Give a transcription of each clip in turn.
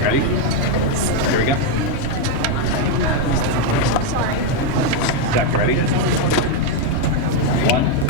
Ready? Here we go. Zach, ready? One.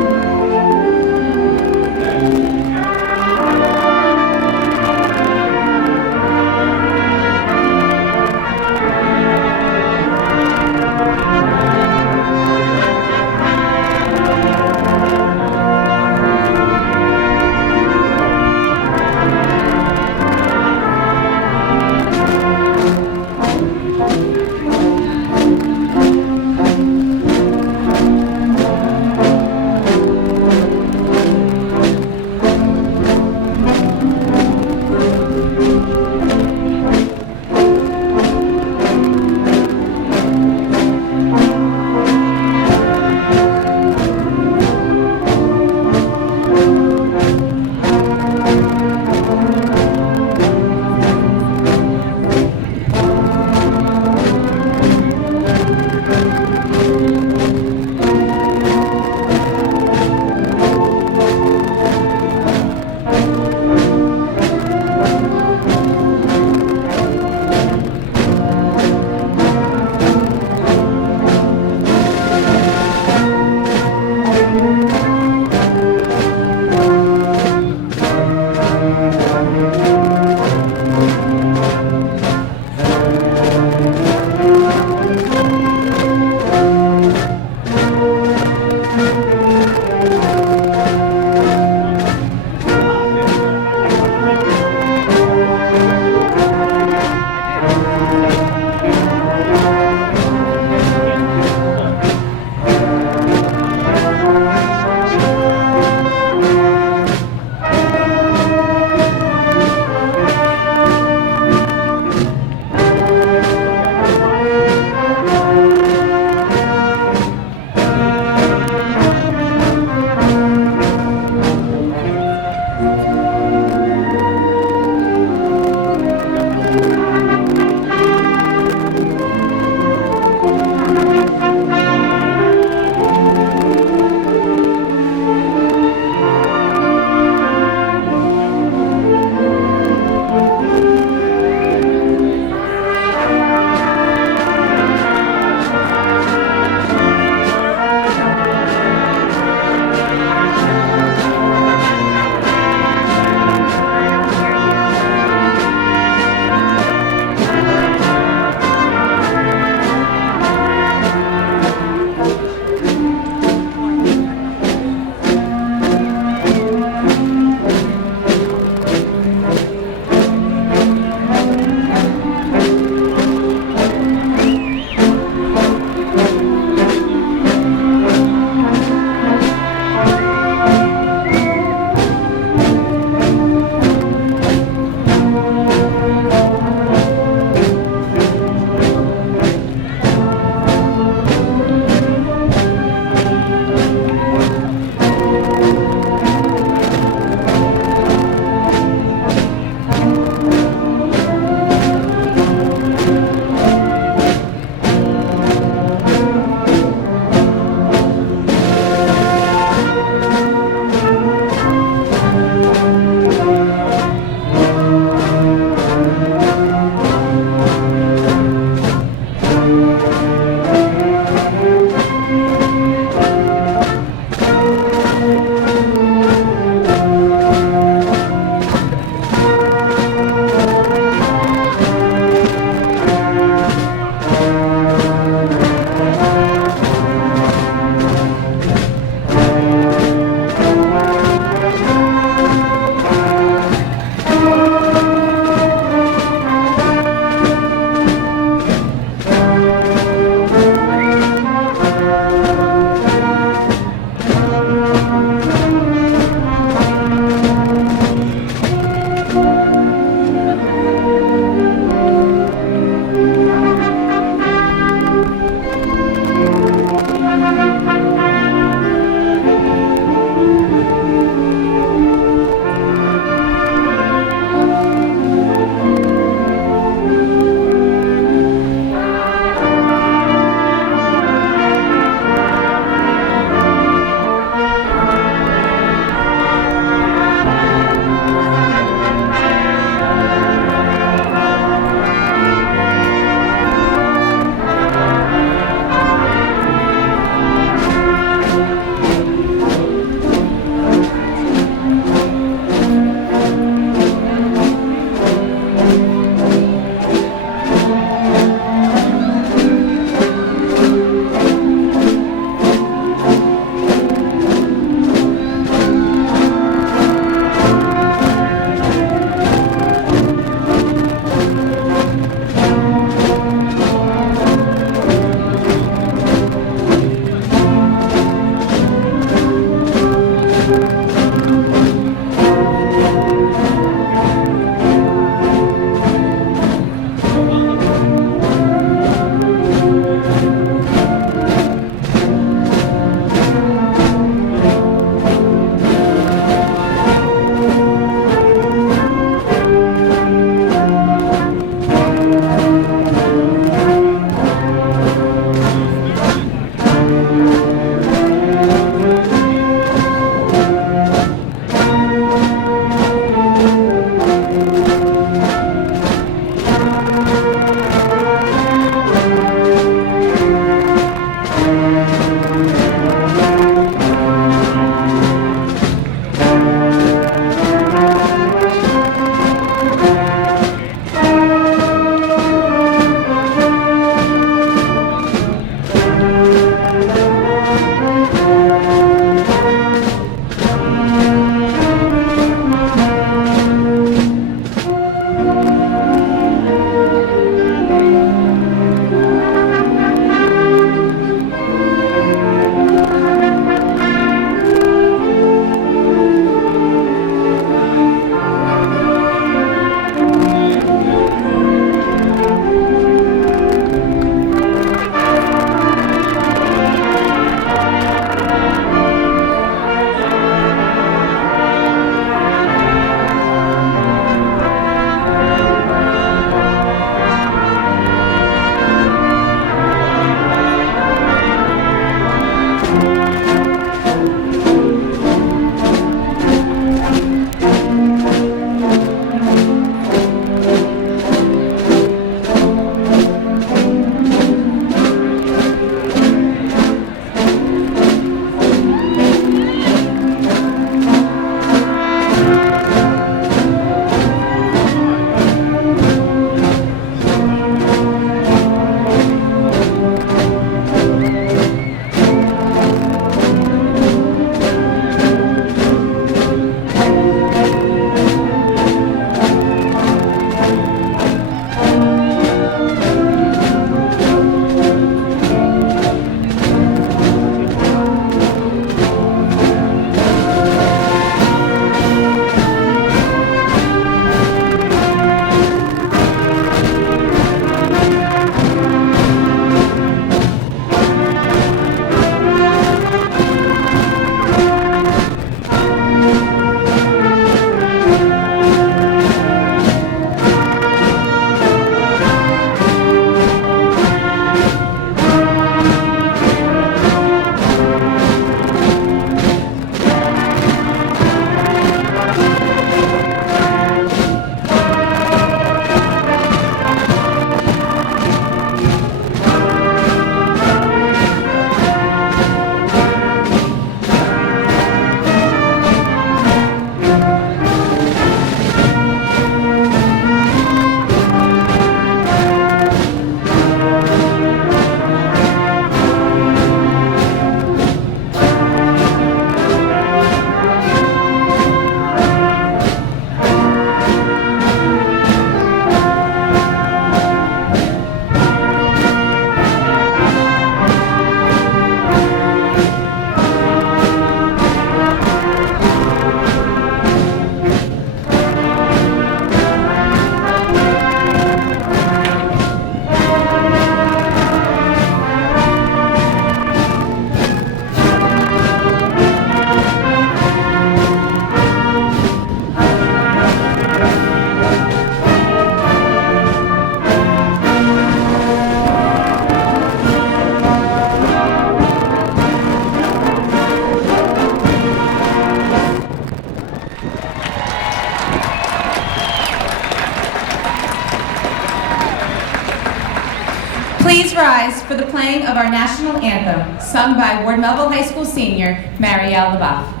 Please rise for the playing of our national anthem, sung by Ward Melville High School senior, Marielle LeBoff.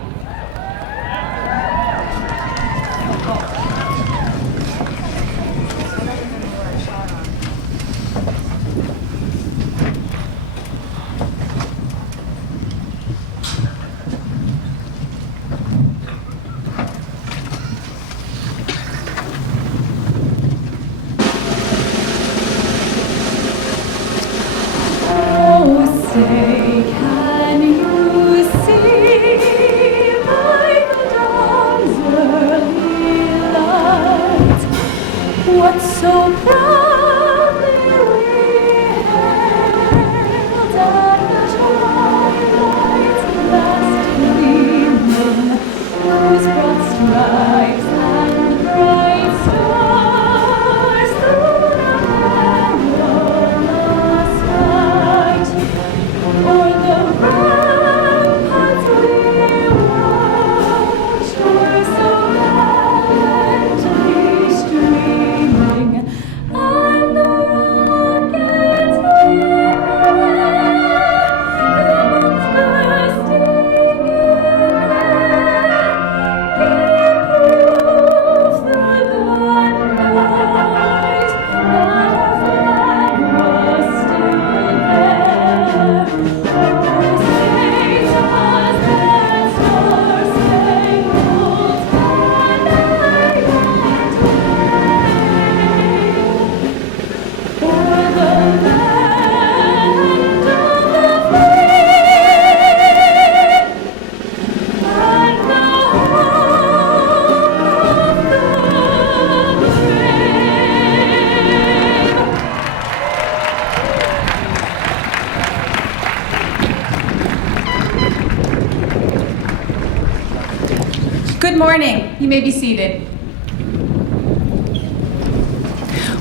Good morning. You may be seated.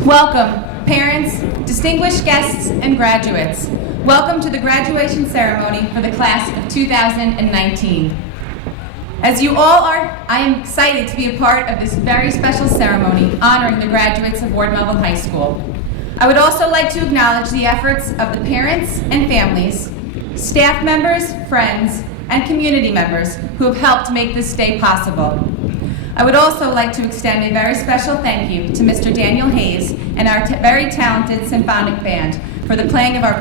Welcome, parents, distinguished guests, and graduates. Welcome to the graduation ceremony for the class of 2019. As you all are, I am excited to be a part of this very special ceremony honoring the graduates of Ward Melville High School. I would also like to acknowledge the efforts of the parents and families, staff members, friends, and community members who have helped make this day possible. I would also like to extend a very special thank you to Mr. Daniel Hayes and our very talented symphonic band for the playing of our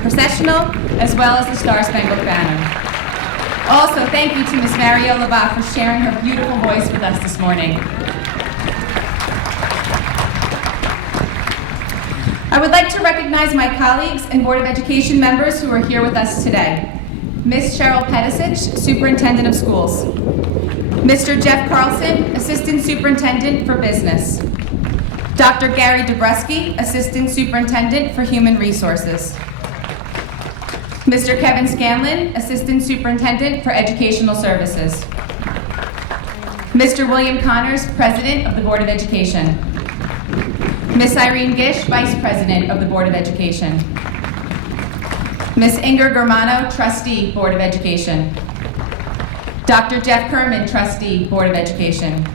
processional as well as the Star Spangled Banner. Also, thank you to Ms. Marielle LeBoff for sharing her beautiful voice with us this morning. I would like to recognize my colleagues and Board of Education members who are here with us today. Ms. Cheryl Pedicic, Superintendent of Schools. Mr. Jeff Carlson, Assistant Superintendent for Business. Dr. Gary Dabrowski, Assistant Superintendent for Human Resources. Mr. Kevin Scanlon, Assistant Superintendent for Educational Services. Mr. William Connors, President of the Board of Education. Ms. Irene Gish, Vice President of the Board of Education. Ms. Inger Germano, Trustee, Board of Education. Dr. Jeff Kerman, Trustee, Board of Education.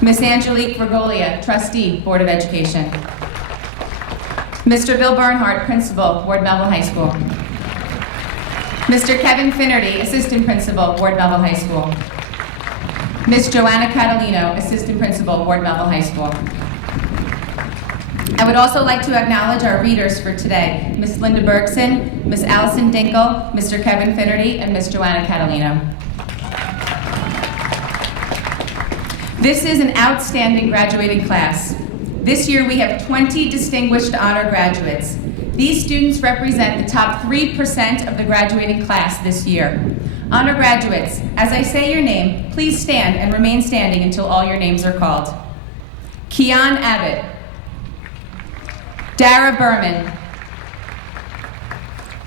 Ms. Angelique Vergolia, Trustee, Board of Education. Mr. Bill Bernhardt, Principal, Ward Melville High School. Mr. Kevin Finnerty, Assistant Principal, Ward Melville High School. Ms. Joanna Catalino, Assistant Principal, Ward Melville High School. I would also like to acknowledge our readers for today, Ms. Linda Bergson, Ms. Allison Dinkle, Mr. Kevin Finnerty, and Ms. Joanna Catalino. This is an outstanding graduating class. This year we have 20 distinguished honor graduates. These students represent the top 3% of the graduating class this year. Honor graduates, as I say your name, please stand and remain standing until all your names are called. Keon Abbott. Dara Berman,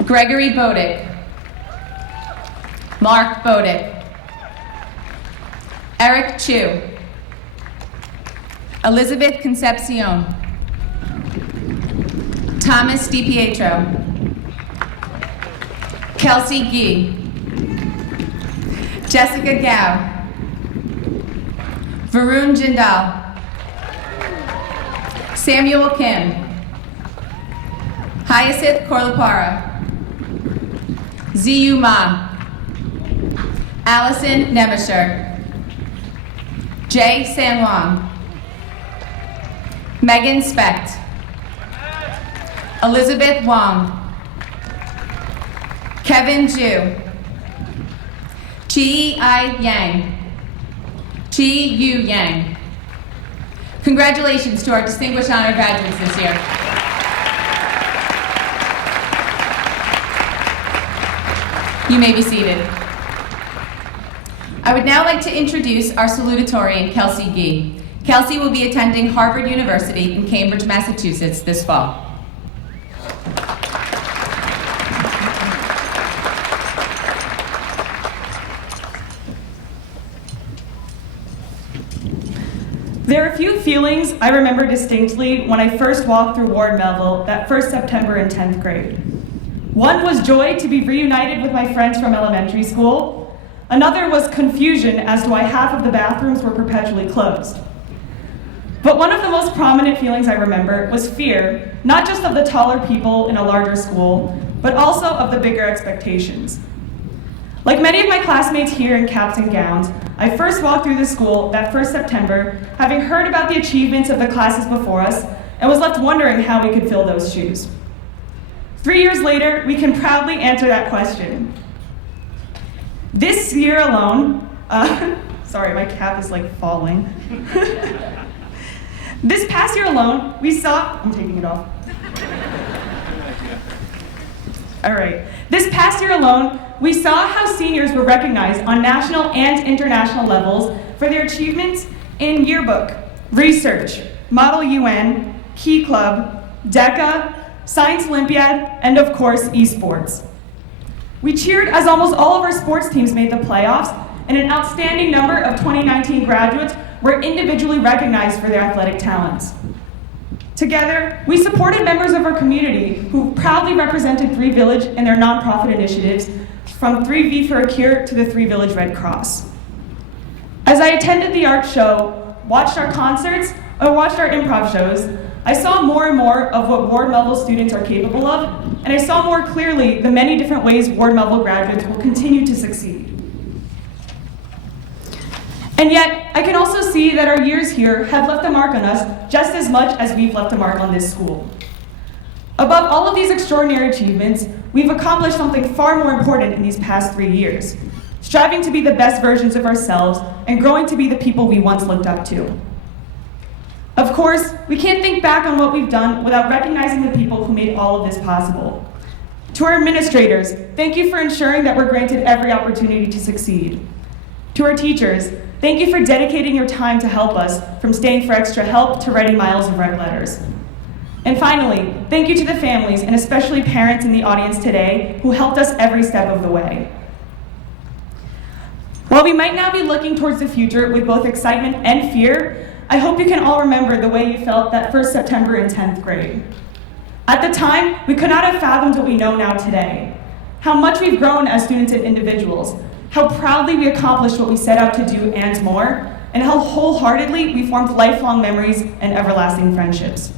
Gregory Bodick, Mark Bodick, Eric Chu, Elizabeth Concepcion, Thomas DiPietro, Kelsey Gee, Jessica Gao, Varun Jindal, Samuel Kim, Hyacinth Corlapara. Ziyu Ma. Allison Nemisher. Jay San Juan. Megan Specht. Elizabeth Wong. Kevin Ju. Chi I Yang. Chi Yu Yang. Congratulations to our distinguished honor graduates this year. You may be seated. I would now like to introduce our salutatorian, Kelsey Gee. Kelsey will be attending Harvard University in Cambridge, Massachusetts this fall. There are a few feelings I remember distinctly when I first walked through Ward Melville that first September in 10th grade. One was joy to be reunited with my friends from elementary school. Another was confusion as to why half of the bathrooms were perpetually closed. But one of the most prominent feelings I remember was fear, not just of the taller people in a larger school, but also of the bigger expectations. Like many of my classmates here in caps and gowns, I first walked through the school that first September, having heard about the achievements of the classes before us, and was left wondering how we could fill those shoes. 3 years later, we can proudly answer that question. This year alone, sorry, my cap is like falling. This past year alone, we saw, I'm taking it off. All right. This past year alone, we saw how seniors were recognized on national and international levels for their achievements in yearbook, research, Model UN, Key Club, DECA, Science Olympiad, and of course, esports. We cheered as almost all of our sports teams made the playoffs, and an outstanding number of 2019 graduates were individually recognized for their athletic talents. Together, we supported members of our community who proudly represented 3 Village in their nonprofit initiatives, from 3V for a Cure to the 3 Village Red Cross. As I attended the art show, watched our concerts, or watched our improv shows, I saw more and more of what Ward Melville students are capable of, and I saw more clearly the many different ways Ward Melville graduates will continue to succeed. And yet, I can also see that our years here have left a mark on us just as much as we've left a mark on this school. Above all of these extraordinary achievements, we've accomplished something far more important in these past 3 years, striving to be the best versions of ourselves and growing to be the people we once looked up to. Of course, we can't think back on what we've done without recognizing the people who made all of this possible. To our administrators, thank you for ensuring that we're granted every opportunity to succeed. To our teachers, thank you for dedicating your time to help us, from staying for extra help to writing miles of red letters. And finally, thank you to the families, and especially parents in the audience today, who helped us every step of the way. While we might now be looking towards the future with both excitement and fear, I hope you can all remember the way you felt that first September in 10th grade. At the time, we could not have fathomed what we know now today. How much we've grown as students and individuals, how proudly we accomplished what we set out to do and more, and how wholeheartedly we formed lifelong memories and everlasting friendships.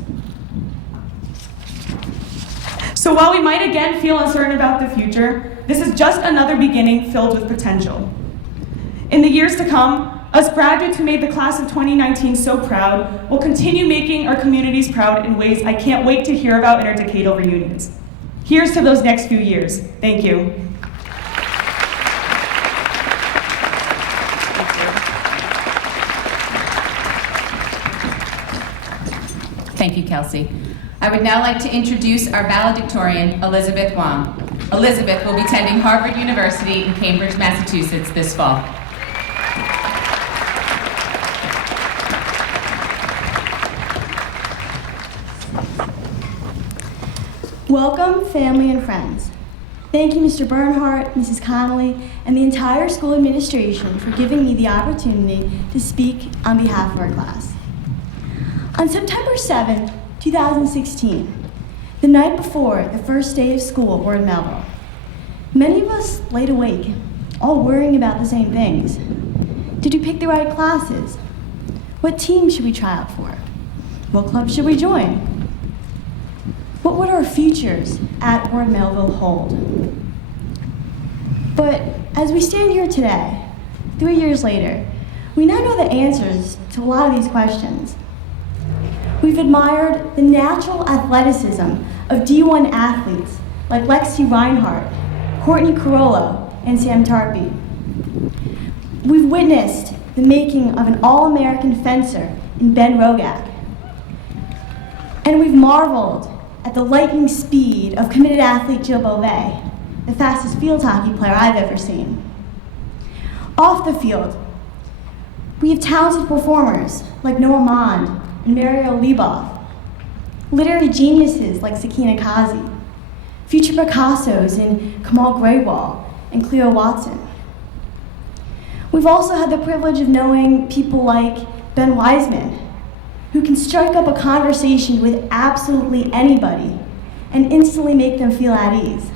So while we might again feel uncertain about the future, this is just another beginning filled with potential. In the years to come, us graduates who made the class of 2019 so proud will continue making our communities proud in ways I can't wait to hear about in our decadal reunions. Here's to those next few years. Thank you. Thank you, Kelsey. I would now like to introduce our valedictorian, Elizabeth Wong. Elizabeth will be attending Harvard University in Cambridge, Massachusetts this fall. Welcome, family and friends. Thank you, Mr. Bernhardt, Mrs. Connolly, and the entire school administration for giving me the opportunity to speak on behalf of our class. On September 7th, 2016, the night before the first day of school at Ward Melville, many of us laid awake, all worrying about the same things. Did we pick the right classes? What team should we try out for? What club should we join? What would our futures at Ward Melville hold? But as we stand here today, 3 years later, we now know the answers to a lot of these questions. We've admired the natural athleticism of D1 athletes like Lexi Reinhardt, Courtney Carollo, and Sam Tarpey. We've witnessed the making of an All-American fencer in Ben Rogak. And we've marveled at the lightning speed of committed athlete Jill Beauvais, the fastest field hockey player I've ever seen. Off the field, we have talented performers like Noah Mond and Mario Leboff, literary geniuses like Sakina Kazi, future Picassos in Kamal Graywall and Cleo Watson. We've also had the privilege of knowing people like Ben Wiseman, who can strike up a conversation with absolutely anybody and instantly make them feel at ease.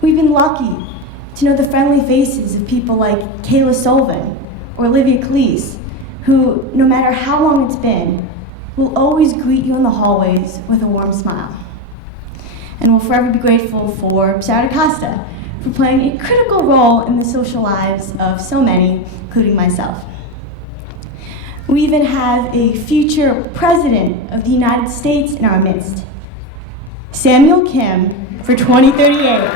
We've been lucky to know the friendly faces of people like Kayla Sullivan or Olivia Calise, who, no matter how long it's been, will always greet you in the hallways with a warm smile. And we'll forever be grateful for Sarah DaCosta for playing a critical role in the social lives of so many, including myself. We even have a future President of the United States in our midst, Samuel Kim, for 2038.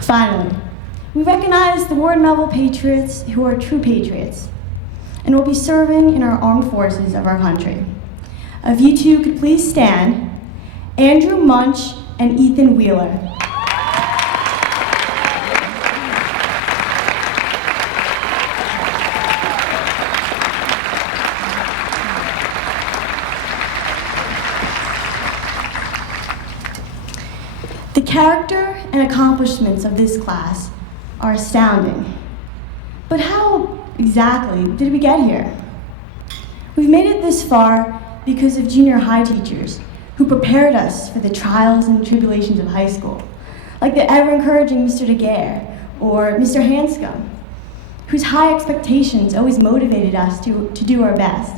Finally, we recognize the Ward Melville Patriots who are true patriots and will be serving in our armed forces of our country. If you two could please stand, Andrew Munch and Ethan Wheeler. The character and accomplishments of this class are astounding. But how exactly did we get here? We've made it this far because of junior high teachers who prepared us for the trials and tribulations of high school, like the ever-encouraging Mr. Daguerre or Mr. Hanscom, whose high expectations always motivated us to do our best.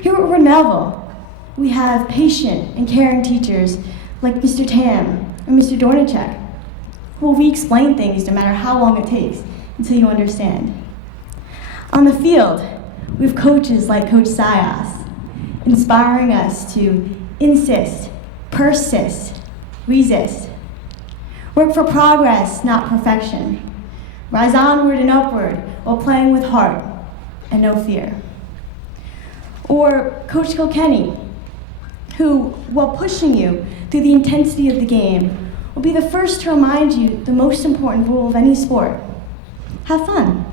Here at Ward Melville, we have patient and caring teachers like Mr. Tam or Mr. Dornicek, who will re-explain things no matter how long it takes until you understand. On the field, we have coaches like Coach Sayas, inspiring us to insist, persist, resist, work for progress, not perfection, rise onward and upward while playing with heart and no fear. Or Coach Kilkenny, who, while pushing you through the intensity of the game, will be the first to remind you the most important rule of any sport: have fun.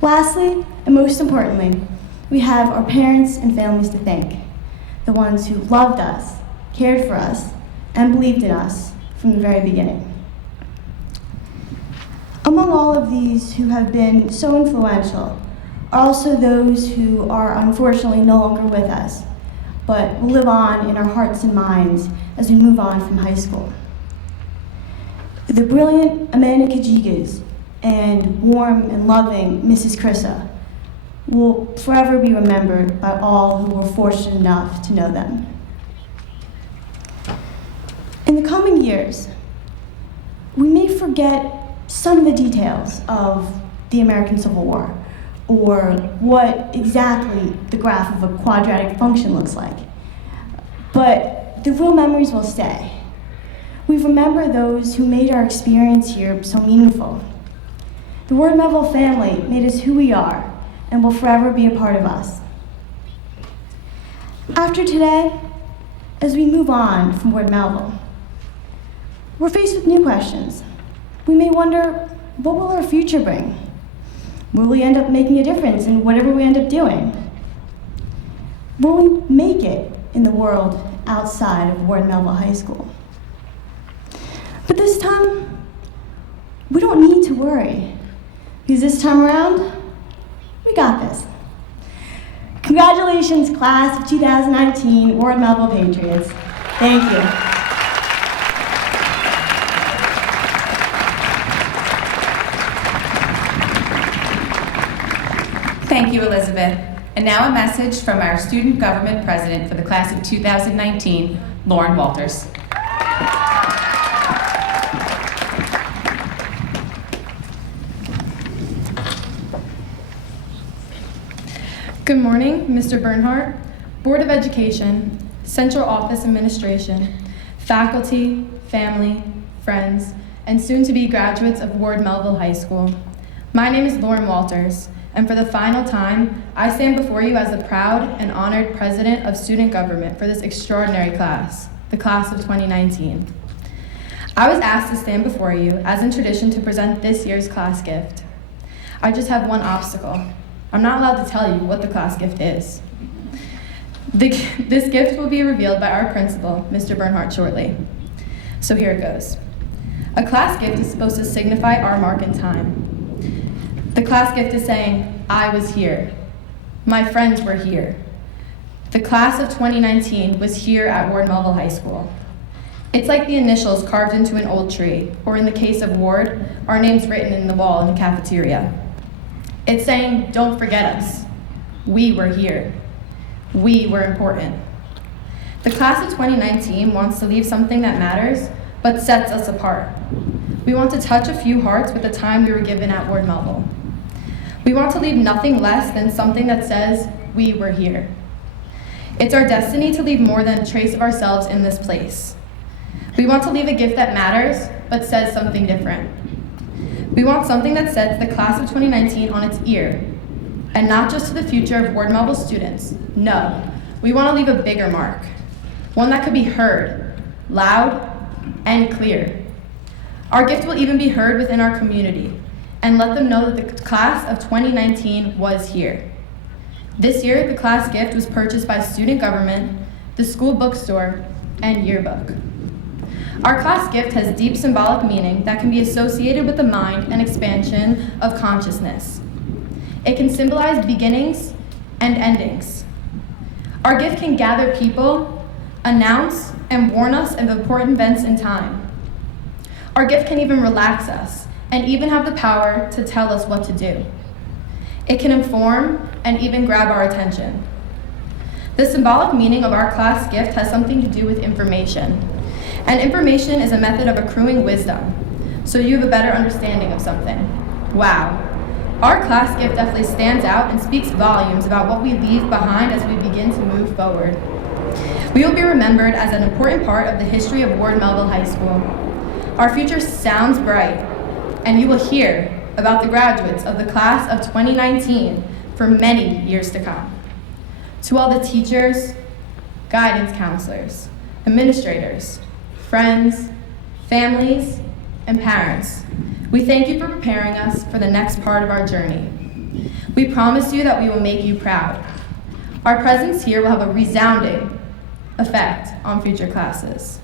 Lastly, and most importantly, we have our parents and families to thank, the ones who loved us, cared for us, and believed in us from the very beginning. Among all of these who have been so influential are also those who are unfortunately no longer with us, but will live on in our hearts and minds as we move on from high school. The brilliant Amanda Kajigas and warm and loving Mrs. Krissa will forever be remembered by all who were fortunate enough to know them. In the coming years, we may forget some of the details of the American Civil War, or what exactly the graph of a quadratic function looks like. But the real memories will stay. We remember those who made our experience here so meaningful. The Ward Melville family made us who we are and will forever be a part of us. After today, as we move on from Ward Melville, we're faced with new questions. We may wonder, what will our future bring? Will we end up making a difference in whatever we end up doing? Will we make it in the world outside of Ward Melville High School? But this time, we don't need to worry, because this time around, we got this. Congratulations, class of 2019 Ward Melville Patriots. Thank you. Thank you, Elizabeth. And now a message from our student government president for the class of 2019, Lauren Walters. Good morning, Mr. Bernhardt, Board of Education, Central Office Administration, faculty, family, friends, and soon-to-be graduates of Ward Melville High School. My name is Lauren Walters, and for the final time, I stand before you as the proud and honored president of student government for this extraordinary class, the class of 2019. I was asked to stand before you, as in tradition, to present this year's class gift. I just have one obstacle. I'm not allowed to tell you what the class gift is. This gift will be revealed by our principal, Mr. Bernhardt, shortly. So here it goes. A class gift is supposed to signify our mark in time. The class gift is saying, I was here. My friends were here. The class of 2019 was here at Ward Melville High School. It's like the initials carved into an old tree, or in the case of Ward, our names written in the wall in the cafeteria. It's saying, don't forget us. We were here. We were important. The class of 2019 wants to leave something that matters, but sets us apart. We want to touch a few hearts with the time we were given at Ward Melville. We want to leave nothing less than something that says, we were here. It's our destiny to leave more than a trace of ourselves in this place. We want to leave a gift that matters, but says something different. We want something that sets the class of 2019 on its ear, and not just to the future of Ward Melville students. No, we want to leave a bigger mark, one that could be heard, loud, and clear. Our gift will even be heard within our community, and let them know that the class of 2019 was here. This year, the class gift was purchased by student government, the school bookstore, and yearbook. Our class gift has deep symbolic meaning that can be associated with the mind and expansion of consciousness. It can symbolize beginnings and endings. Our gift can gather people, announce, and warn us of important events in time. Our gift can even relax us and even have the power to tell us what to do. It can inform and even grab our attention. The symbolic meaning of our class gift has something to do with information. And information is a method of accruing wisdom, so you have a better understanding of something. Wow. Our class gift definitely stands out and speaks volumes about what we leave behind as we begin to move forward. We will be remembered as an important part of the history of Ward Melville High School. Our future sounds bright, and you will hear about the graduates of the class of 2019 for many years to come. To all the teachers, guidance counselors, administrators, friends, families, and parents, we thank you for preparing us for the next part of our journey. We promise you that we will make you proud. Our presence here will have a resounding effect on future classes.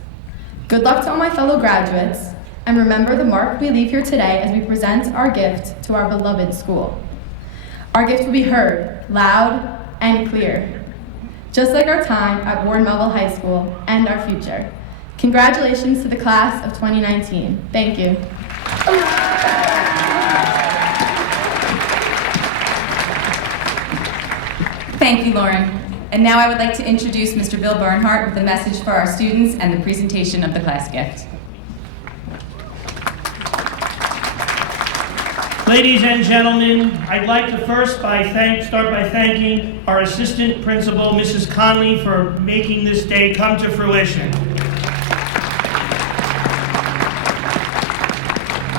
Good luck to all my fellow graduates, and remember the mark we leave here today as we present our gift to our beloved school. Our gift will be heard loud and clear, just like our time at Ward Melville High School and our future. Congratulations to the class of 2019. Thank you. Thank you, Lauren. And now I would like to introduce Mr. Bill Bernhardt with a message for our students and the presentation of the class gift. Ladies and gentlemen, I'd like to first start by thanking our assistant principal, Mrs. Conley, for making this day come to fruition.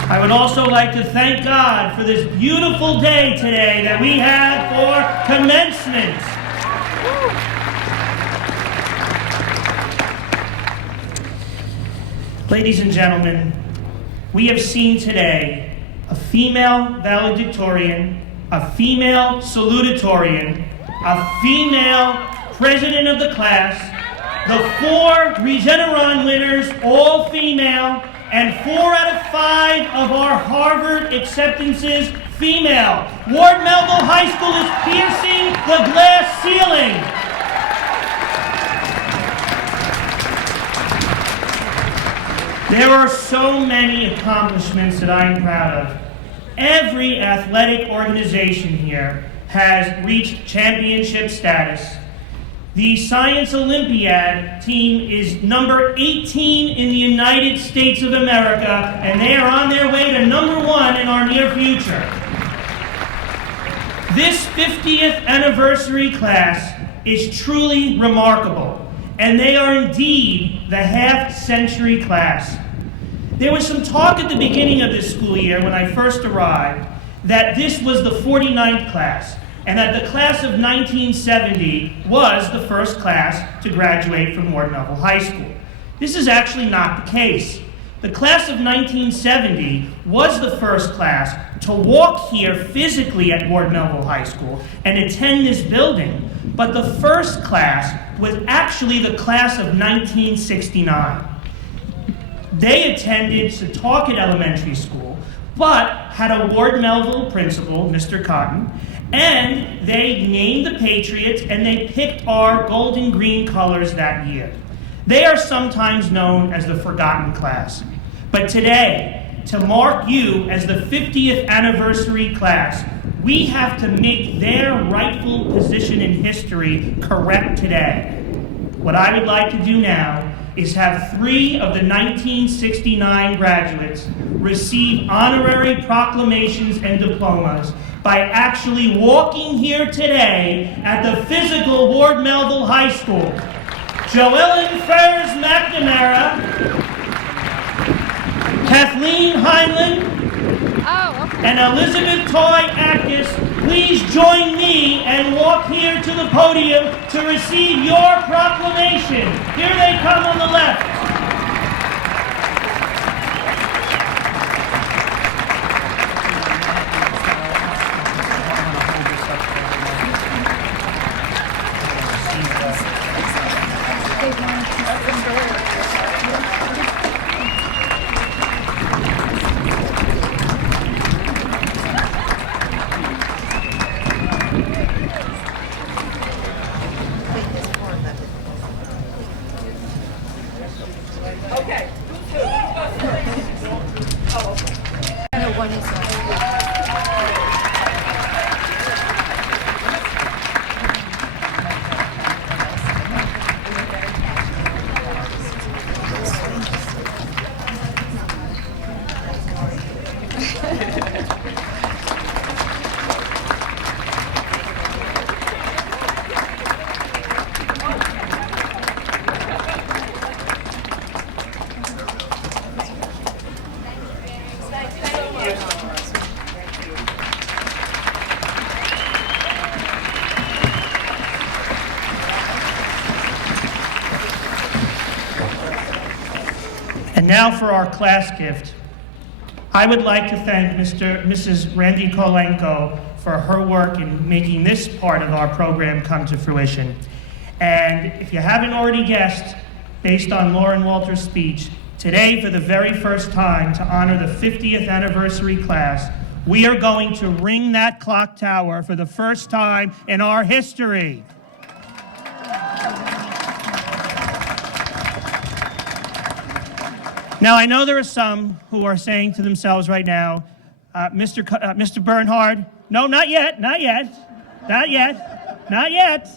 I would also like to thank God for this beautiful day today that we have for commencement. Ladies and gentlemen, we have seen today a female valedictorian, a female salutatorian, a female president of the class, the 4 Regeneron winners, all female, and 4 out of 5 of our Harvard acceptances, female. Ward Melville High School is piercing the glass ceiling. There are so many accomplishments that I am proud of. Every athletic organization here has reached championship status. The Science Olympiad team is number 18 in the United States of America, and they are on their way to number 1 in our near future. This 50th anniversary class is truly remarkable, and they are indeed the half-century class. There was some talk at the beginning of this school year when I first arrived that this was the 49th class, and that the class of 1970 was the first class to graduate from Ward Melville High School. This is actually not the case. The class of 1970 was the first class to walk here physically at Ward Melville High School and attend this building, but the first class was actually the class of 1969. They attended Setauket Elementary School, but had a Ward Melville principal, Mr. Cotton, and they named the Patriots and they picked our gold and green colors that year. They are sometimes known as the forgotten class. But today, to mark you as the 50th anniversary class, we have to make their rightful position in history correct today. What I would like to do now is have 3 of the 1969 graduates receive honorary proclamations and diplomas by actually walking here today at the physical Ward Melville High School. Joellen Furs McNamara, Kathleen Heinlein, and Elizabeth Toy Actis, please join me and walk here to the podium to receive your proclamation. Here they come on the left. And now for our class gift. I would like to thank Mrs. Randy Kolenko for her work in making this part of our program come to fruition. And if you haven't already guessed, based on Lauren Walter's speech, today, for the very first time, to honor the 50th anniversary class, we are going to ring that clock tower for the first time in our history. Now, I know there are some who are saying to themselves right now, Mr. Bernhard, no, not yet, not yet, not yet, not yet.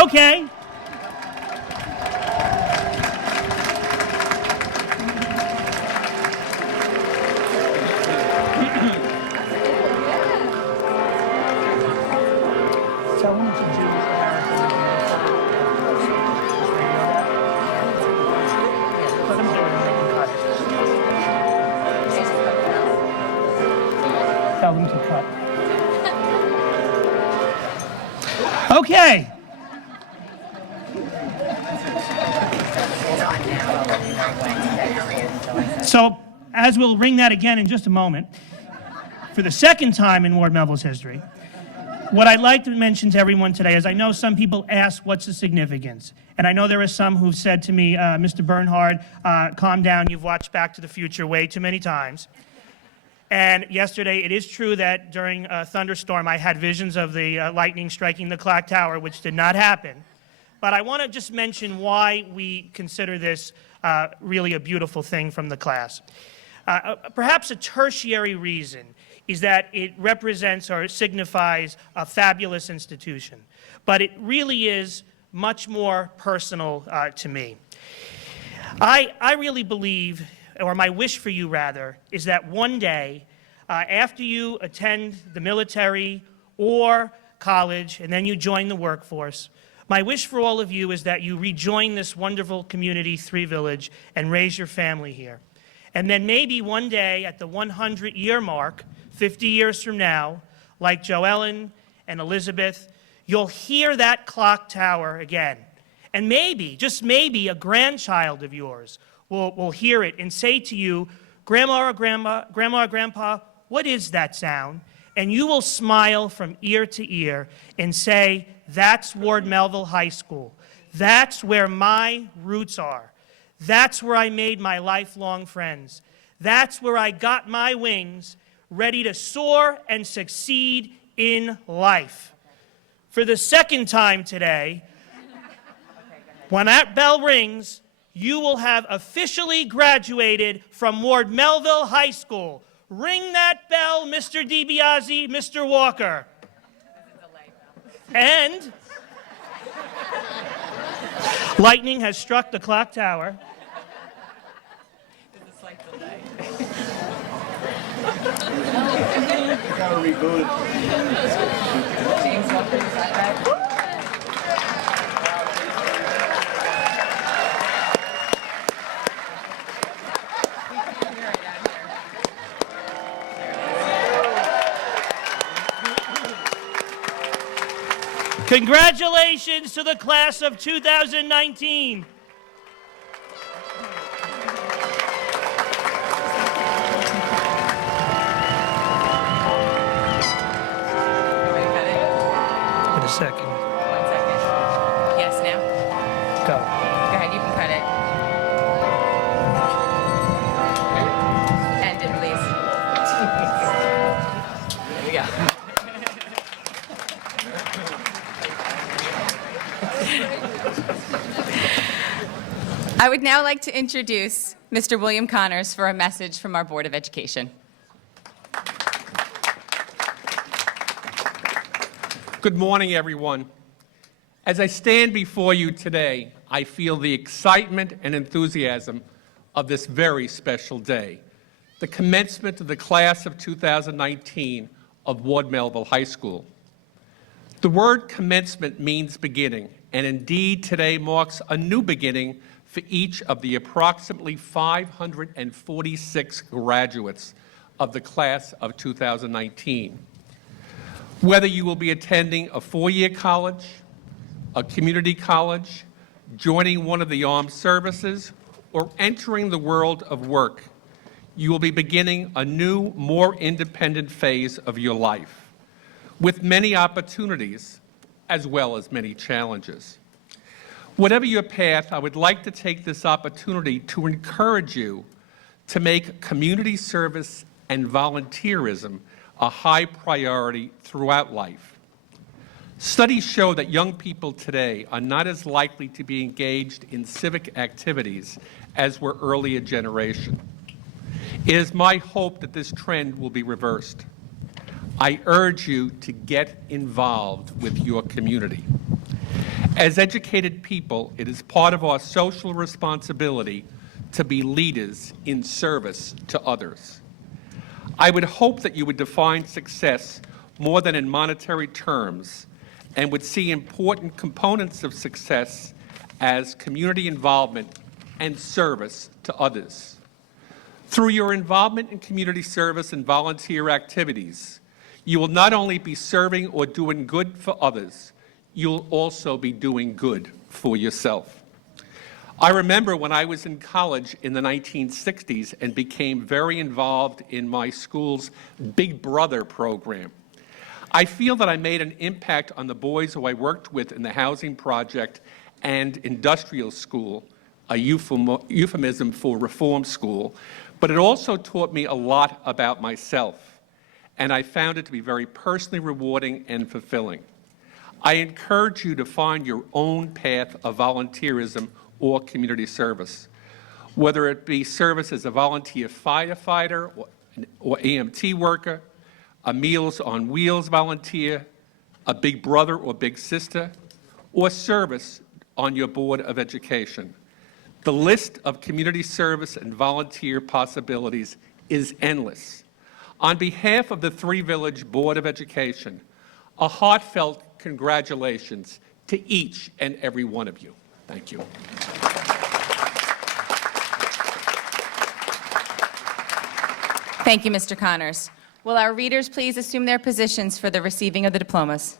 Okay. Tell them to cut. Okay. So, as we'll ring that again in just a moment, for the second time in Ward Melville's history, what I'd like to mention to everyone today is I know some people ask what's the significance. And I know there are some who've said to me, Mr. Bernhard, calm down, you've watched Back to the Future way too many times. And yesterday, it is true that during a thunderstorm, I had visions of the lightning striking the clock tower, which did not happen. But I want to just mention why we consider this really a beautiful thing from the class. Perhaps a tertiary reason is that it represents or signifies a fabulous institution, but it really is much more personal to me. I really believe, or my wish for you rather, is that one day, after you attend the military or college and then you join the workforce, my wish for all of you is that you rejoin this wonderful community, Three Village, and raise your family here. And then maybe one day at the 100-year mark, 50 years from now, like Joellen and Elizabeth, you'll hear that clock tower again. And maybe, just maybe, a grandchild of yours will hear it and say to you, Grandma or Grandpa, what is that sound? And you will smile from ear to ear and say, that's Ward Melville High School. That's where my roots are. That's where I made my lifelong friends. That's where I got my wings, ready to soar and succeed in life. For the second time today, when that bell rings, you will have officially graduated from Ward Melville High School. Ring that bell, Mr. DiBiase, Mr. Walker. And lightning has struck the clock tower. It's a slight delay. You gotta reboot it. James Walker, is that right? Congratulations to the class of 2019. In a second. 1 second. Yes, now? Go. Go ahead, you can cut it. End it, please. There we go. I would now like to introduce Mr. William Connors for a message from our Board of Education. Good morning, everyone. As I stand before you today, I feel the excitement and enthusiasm of this very special day, the commencement of the class of 2019 of Ward Melville High School. The word commencement means beginning, and indeed today marks a new beginning for each of the approximately 546 graduates of the class of 2019. Whether you will be attending a four-year college, a community college, joining one of the armed services, or entering the world of work, you will be beginning a new, more independent phase of your life, with many opportunities as well as many challenges. Whatever your path, I would like to take this opportunity to encourage you to make community service and volunteerism a high priority throughout life. Studies show that young people today are not as likely to be engaged in civic activities as were earlier generation. It is my hope that this trend will be reversed. I urge you to get involved with your community. As educated people, it is part of our social responsibility to be leaders in service to others. I would hope that you would define success more than in monetary terms and would see important components of success as community involvement and service to others. Through your involvement in community service and volunteer activities, you will not only be serving or doing good for others, you'll also be doing good for yourself. I remember when I was in college in the 1960s and became very involved in my school's Big Brother program. I feel that I made an impact on the boys who I worked with in the housing project and industrial school, a euphemism for reform school, but it also taught me a lot about myself, and I found it to be very personally rewarding and fulfilling. I encourage you to find your own path of volunteerism or community service. whether it be service as a volunteer firefighter or EMT worker, a Meals on Wheels volunteer, a big brother or big sister, or service on your Board of Education. The list of community service and volunteer possibilities is endless. On behalf of the Three Village Board of Education, a heartfelt congratulations to each and every one of you. Thank you. Thank you, Mr. Connors. Will our readers please assume their positions for the receiving of the diplomas?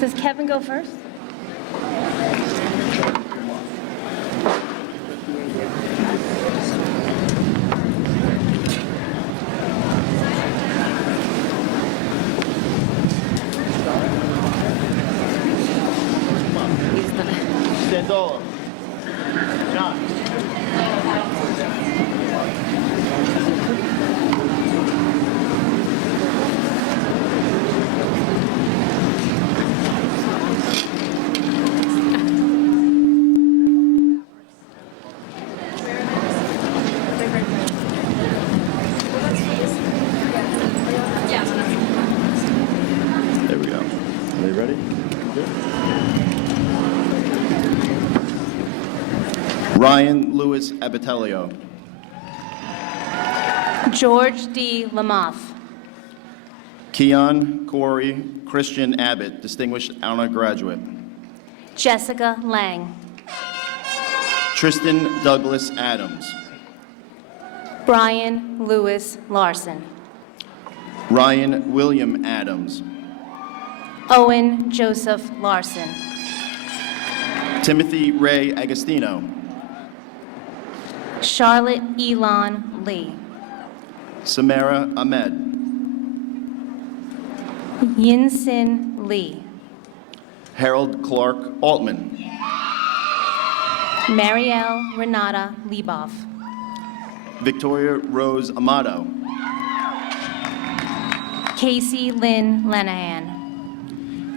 Does Kevin go first? Sandola. John. There we go. Are they ready? Good. Ryan Louis Abitelio. George D. Lamoff. Keon Corey Christian Abbott, Distinguished Honor Graduate. Jessica Lang. Tristan Douglas Adams. Brian Lewis Larson. Ryan William Adams. Owen Joseph Larson. Timothy Ray Agostino. Charlotte Elon Lee. Samara Ahmed. Yinsin Lee. Harold Clark Altman. Marielle Renata Lieboff. Victoria Rose Amato. Casey Lynn Lenahan.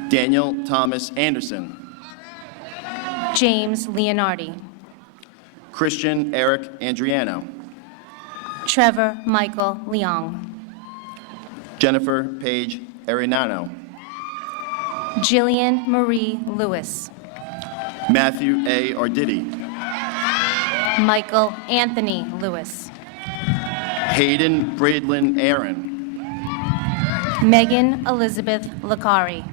Daniel Thomas Anderson. James Leonardi. Christian Eric Andriano. Trevor Michael Leong. Jennifer Paige Arenano. Jillian Marie Lewis. Matthew A. Arditi. Michael Anthony Lewis. Hayden Braidlin Aaron. Megan Elizabeth Lakari.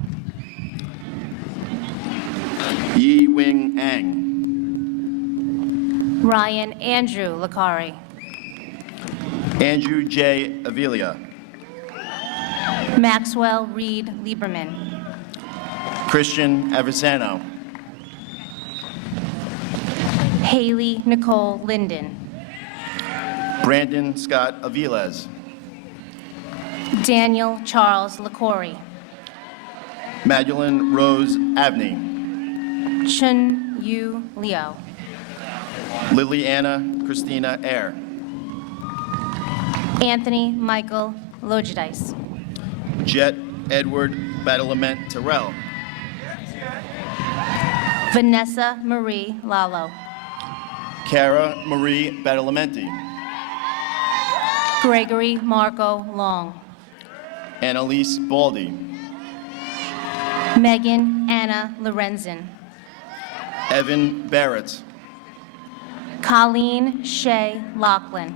Yi Wing Ang. Ryan Andrew Lakari. Andrew J. Avilia. Maxwell Reed Lieberman. Christian Aversano. Haley Nicole Linden. Brandon Scott Aviles. Daniel Charles Lakori. Magdalene Rose Abney. Chun Yu Leo. Liliana Christina Ayer. Anthony Michael Logedice. Jet Edward Badalament Terrell. Vanessa Marie Lalo. Cara Marie Badalamenti. Gregory Marco Long. Annalise Baldy. Megan Anna Lorenzen. Evan Barrett. Colleen Shea Lachlan.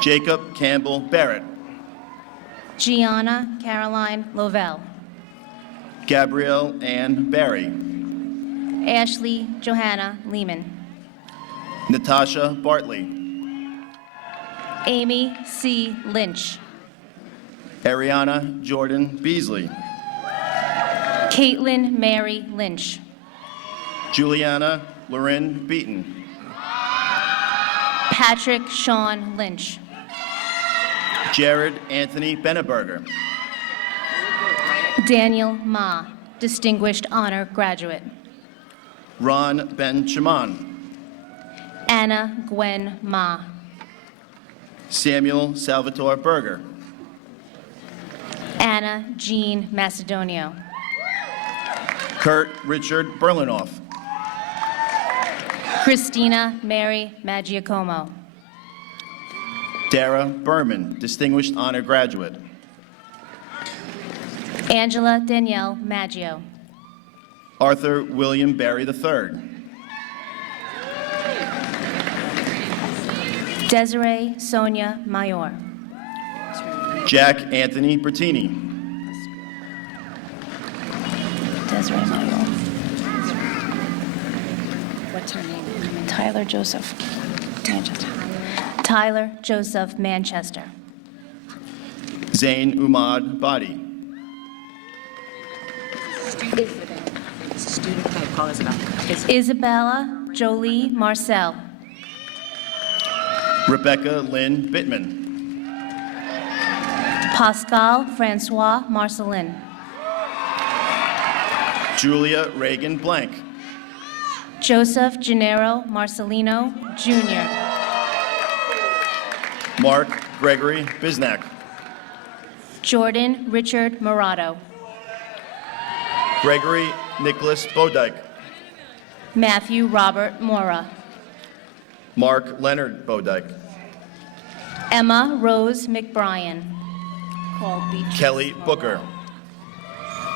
Jacob Campbell Barrett. Gianna Caroline Lovell. Gabrielle Ann Barry. Ashley Johanna Lehman. Natasha Bartley. Amy C. Lynch. Ariana Jordan Beasley. Caitlin Mary Lynch. Juliana Loren Beaton. Patrick Sean Lynch. Jared Anthony Benneberger. Daniel Ma, Distinguished Honor Graduate. Ron Ben Chaman. Anna Gwen Ma. Samuel Salvatore Berger. Anna Jean Macedonio. Kurt Richard Berlinoff. Christina Mary Maggiacomo. Dara Berman, Distinguished Honor Graduate. Angela Danielle Maggio. Arthur William Barry III. Desiree Sonia Mayor. Jack Anthony Bertini. Desiree Mayor. What's her name? Tyler Joseph. Manchester. Tyler Joseph Manchester. Zain Umad Badi. Isabella Jolie Marcel. Rebecca Lynn Bittman. Pascal Francois Marcelin. Julia Reagan Blank. Joseph Gennaro Marcelino, Jr. Mark Gregory Bisnack. Jordan Richard Murato. Gregory Nicholas Bodike. Matthew Robert Mora. Mark Leonard Bodike. Emma Rose McBrien. Kelly Booker.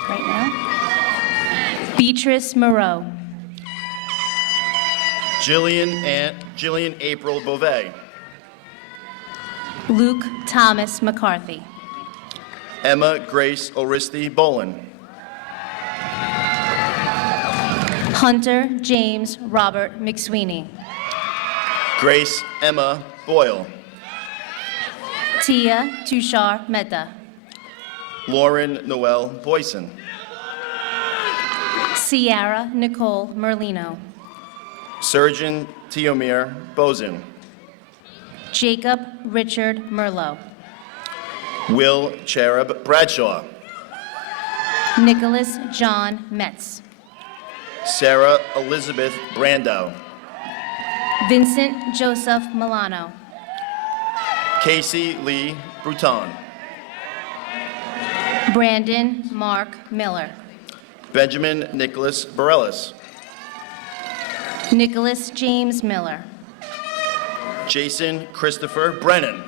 Right now. Beatrice Moreau. Jillian April Beauvais. Luke Thomas McCarthy. Emma Grace Oristi Bolin. Hunter James Robert McSweeney. Grace Emma Boyle. Tia Tushar Mehta. Lauren Noel Boyson. Sierra Nicole Merlino. Surgeon Teomir Bozen. Jacob Richard Merlot. Will Cherub Bradshaw. Nicholas John Metz. Sarah Elizabeth Brandow. Vincent Joseph Milano. Casey Lee Bruton. Brandon Mark Miller. Benjamin Nicholas Bareilles. Nicholas James Miller. Jason Christopher Brennan.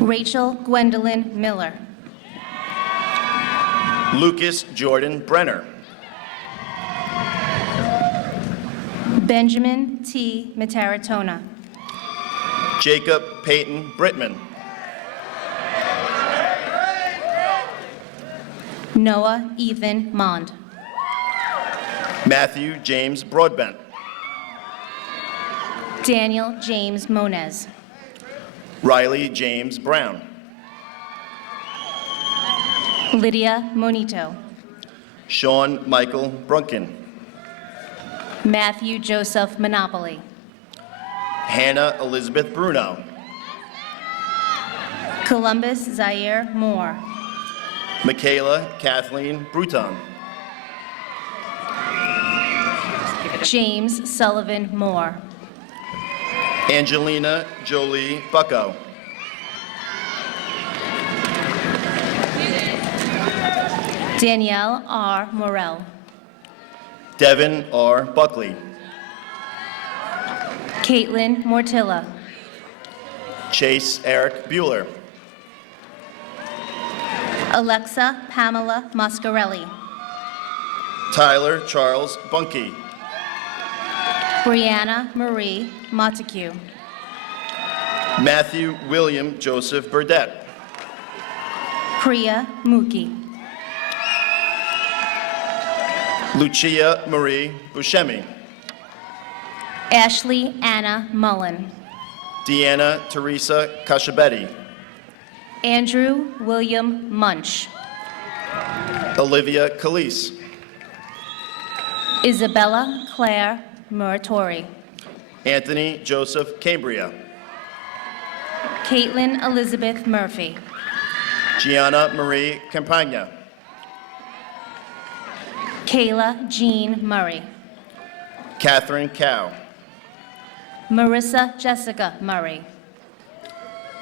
Rachel Gwendolyn Miller. Lucas Jordan Brenner. Benjamin T. Mataratona. Jacob Peyton Brittman. Noah Ethan Mond. Matthew James Broadbent. Daniel James Moniz. Riley James Brown. Lydia Monito. Sean Michael Brunken. Matthew Joseph Monopoly. Hannah Elizabeth Bruno. Columbus Zaire Moore. Michaela Kathleen Bruton. James Sullivan Moore. Angelina Jolie Bucko. Danielle R. Morell. Devin R. Buckley. Caitlin Mortilla. Chase Eric Bueller. Alexa Pamela Mascarelli. Tyler Charles Bunky. Brianna Marie Montague. Matthew William Joseph Burdette. Priya Mookie. Lucia Marie Buscemi. Ashley Anna Mullen. Deanna Teresa Casciabetti. Andrew William Munch. Olivia Calise. Isabella Claire Muratori. Anthony Joseph Cambria. Caitlin Elizabeth Murphy. Gianna Marie Campagna. Kayla Jean Murray. Catherine Cow. Marissa Jessica Murray.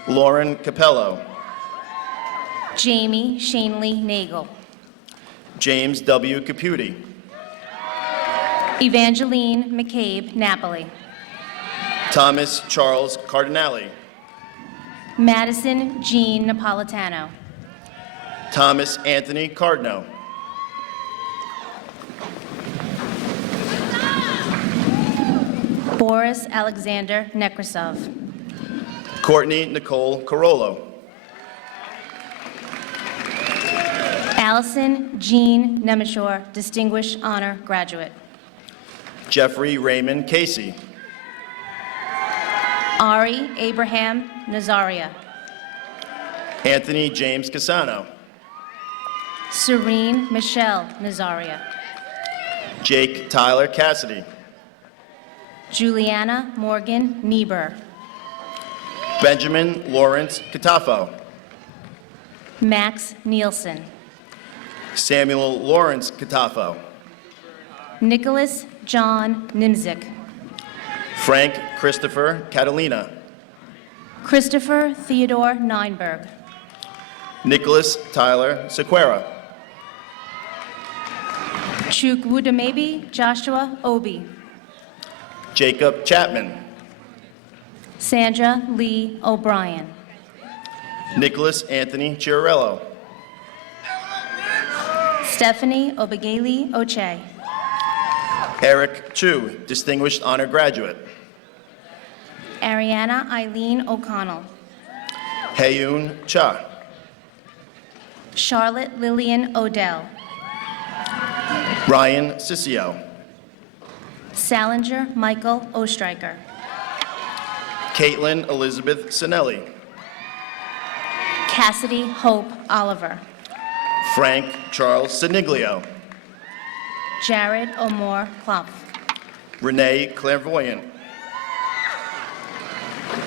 Lauren Capello. Jamie Shanley Nagel. James W. Caputi. Evangeline McCabe Napoli. Thomas Charles Cardinale. Madison Jean Napolitano. Thomas Anthony Cardno. Boris Alexander Nekrasov. Courtney Nicole Carollo. Allison Jean Nemeshore, Distinguished Honor Graduate. Jeffrey Raymond Casey. Ari Abraham Nazaria. Anthony James Casano. Serene Michelle Nazaria. Jake Tyler Cassidy. Juliana Morgan Niebuhr. Benjamin Lawrence Catafo. Max Nielsen. Samuel Lawrence Catafo. Nicholas John Nimzik. Frank Christopher Catalina. Christopher Theodore Neinberg. Nicholas Tyler Sequeira. Chukwudemebe Joshua Obi. Jacob Chapman. Sandra Lee O'Brien. Nicholas Anthony Chiarello. Stephanie Obegeli Oche. Eric Chu, Distinguished Honor Graduate. Ariana Eileen O'Connell. Heyun Cha. Charlotte Lillian Odell. Ryan Sissio. Salinger Michael Ostreicher. Caitlin Elizabeth Sinelli. Cassidy Hope Oliver. Frank Charles Siniglio. Jared O'More Clump. Renee Clairvoyant.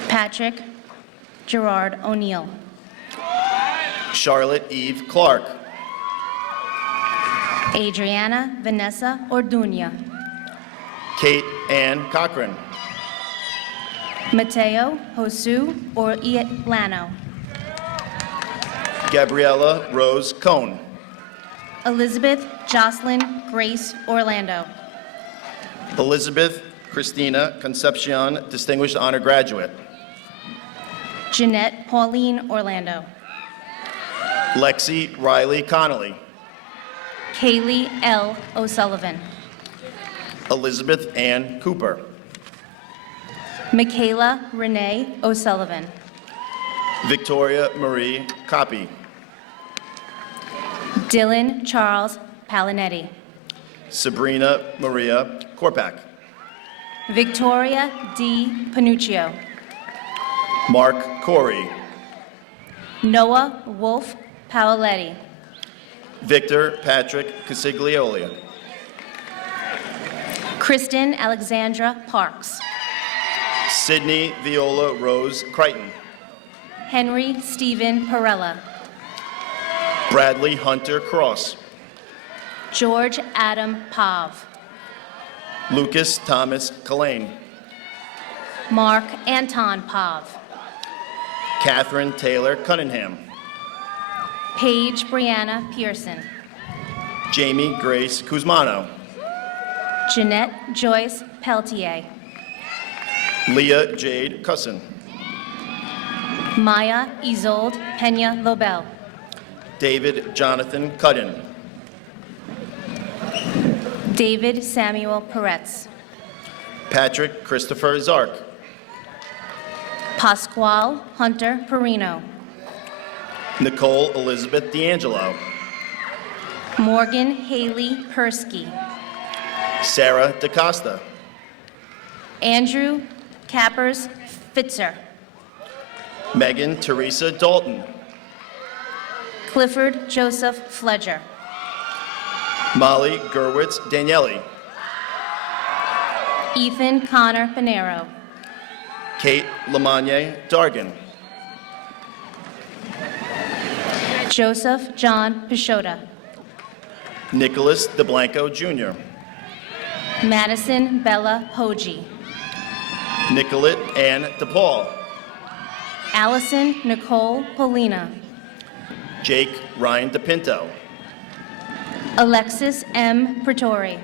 Patrick Gerard O'Neill. Charlotte Eve Clark. Adriana Vanessa Orduña. Kate Ann Cochran. Mateo Josu Orlano. Gabriella Rose Cohn. Elizabeth Jocelyn Grace Orlando. Elizabeth Christina Concepcion, Distinguished Honor Graduate. Jeanette Pauline Orlando. Lexi Riley Connolly. Kaylee L. O'Sullivan. Elizabeth Ann Cooper. Michaela Renee O'Sullivan. Victoria Marie Copy. Dylan Charles Palinetti. Sabrina Maria Korpak. Victoria D. Panuccio. Mark Corey. Noah Wolf Paoletti. Victor Patrick Casigliolia. Kristen Alexandra Parks. Sydney Viola Rose Crichton. Henry Stephen Perella. Bradley Hunter Cross. George Adam Pav. Lucas Thomas Collane. Mark Anton Pav. Catherine Taylor Cunningham. Paige Brianna Pearson. Jamie Grace Kuzmano. Jeanette Joyce Peltier. Leah Jade Cusson. Maya Isolde Pena Lobel. David Jonathan Cudden. David Samuel Peretz. Patrick Christopher Zark. Pasquale Hunter Perino. Nicole Elizabeth D'Angelo. Morgan Haley Persky. Sarah DaCosta. Andrew Cappers Fitzer. Megan Teresa Dalton. Clifford Joseph Fledger. Molly Gerwitz Daniele. Ethan Connor Pinero. Kate Lamagne Dargan. Joseph John Pishota. Nicholas DeBlanco Jr. Madison Bella Poggi. Nicolette Ann DePaul. Allison Nicole Polina. Jake Ryan DePinto. Alexis M. Pretori.